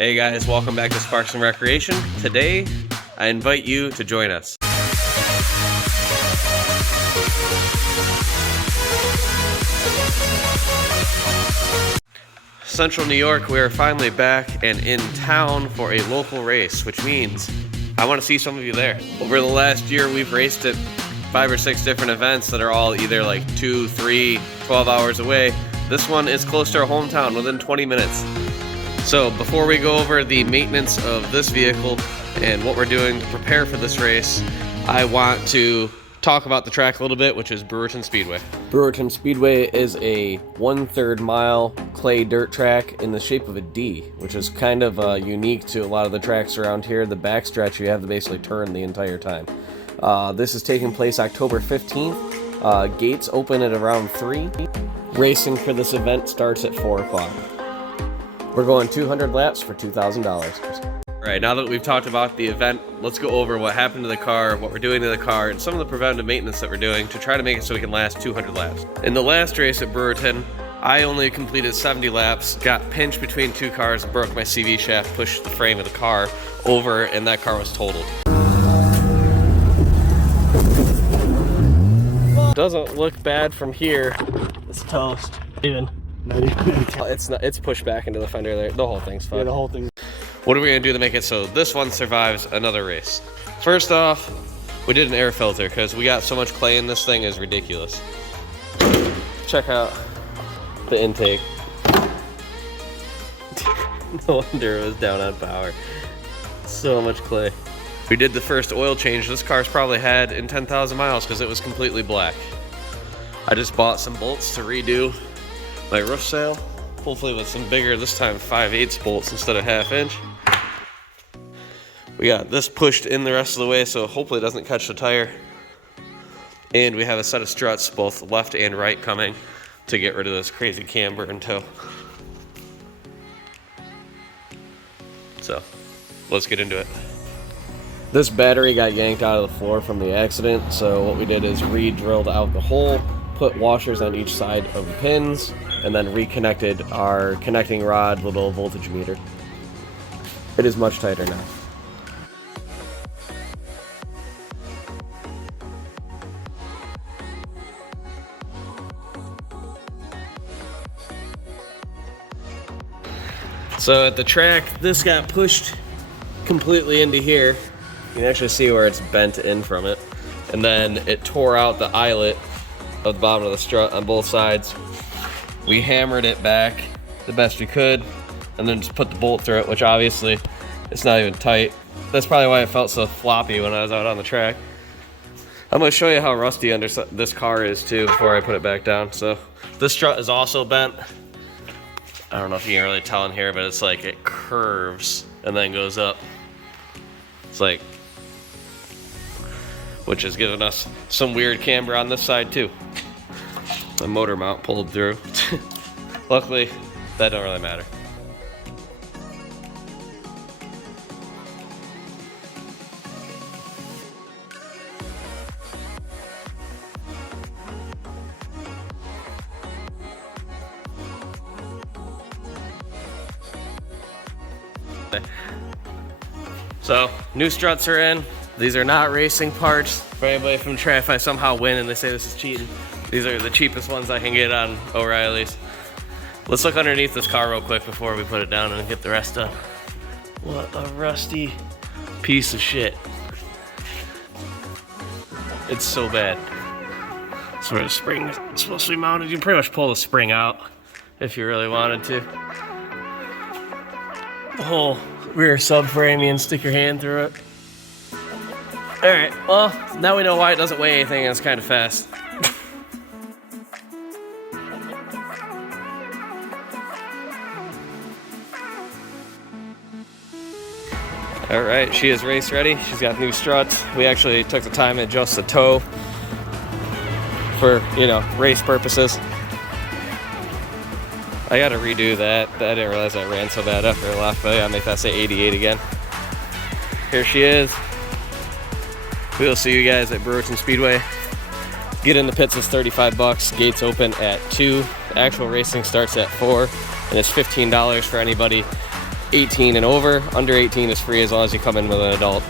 Hey guys, welcome back to Sparks and Recreation. Today, I invite you to join us. Central New York, we are finally back and in town for a local race, which means I want to see some of you there. Over the last year, we've raced at 5 or 6 different events that are all either like 2, 3, 12 hours away. This one is close to our hometown, within 20 minutes. So before we go over the maintenance of this vehicle and what we're doing to prepare for this race, I want to talk about the track a little bit, which is Brewerton Speedway. Brewerton Speedway is a 1/3 mile clay dirt track in the shape of a D, which is kind of unique to a lot of the tracks around here. The backstretch, you have to basically turn the entire time. This is taking place October 15th. Gates open at around 3. Racing for this event starts at 4 o'clock. We're going 200 laps for $2,000. All right, now that we've talked about the event, let's go over what happened to the car, what we're doing to the car, and some of the preventative maintenance that we're doing to try to make it so we can last 200 laps. In the last race at Brewerton, I only completed 70 laps, got pinched between 2 cars, broke my CV shaft, pushed the frame of the car over, and that car was totaled. Doesn't look bad from here. It's toast, even. It's pushed back into the fender there. The whole thing's fine. Yeah, the whole thing. What are we gonna do to make it so this one survives another race? First off, we did an air filter because we got so much clay in this thing is ridiculous. Check out the intake. No wonder it was down on power. So much clay. We did the first oil change this car's probably had in 10,000 miles because it was completely black. I just bought some bolts to redo my roof sail, hopefully with some bigger, this time 5/8 bolts instead of 1/2 inch. We got this pushed in the rest of the way so hopefully it doesn't catch the tire. And we have a set of struts, both left and right, coming to get rid of this crazy camber and toe. So, let's get into it. This battery got yanked out of the floor from the accident, so what we did is re-drilled out the hole, put washers on each side of the pins, and then reconnected our connecting rod little voltage meter. It is much tighter now. So at the track, this got pushed completely into here. You can actually see where it's bent in from it. And then it tore out the eyelet of the bottom of the strut on both sides. We hammered it back the best we could and then just put the bolt through it, which obviously it's not even tight. That's probably why it felt so floppy when I was out on the track. I'm gonna show you how rusty under this car is too before I put it back down. So this strut is also bent. I don't know if you can really tell in here, but it's like it curves and then goes up. It's like, which is giving us some weird camber on this side too. The motor mount pulled through. Luckily, that don't really matter. So, new struts are in. These are not racing parts. For anybody from the track, if I somehow win and they say this is cheating, these are the cheapest ones I can get on O'Reilly's. Let's look underneath this car real quick before we put it down and get the rest done. What a rusty piece of shit. It's so bad. That's where the spring is supposed to be mounted. You can pretty much pull the spring out if you really wanted to. The whole rear subframe, you can stick your hand through it. Alright, well, now we know why it doesn't weigh anything and it's kind of fast. Alright, she is race ready. She's got new struts. We actually took the time to adjust the toe for, race purposes. I gotta redo that. I didn't realize I ran so bad after I left, but I gotta make that say 88 again. Here she is. We'll see you guys at Brewerton Speedway. Get in the pits is $35. Gates open at 2. The actual racing starts at 4, and it's $15 for anybody 18 and over. Under 18 is free as long as you come in with an adult.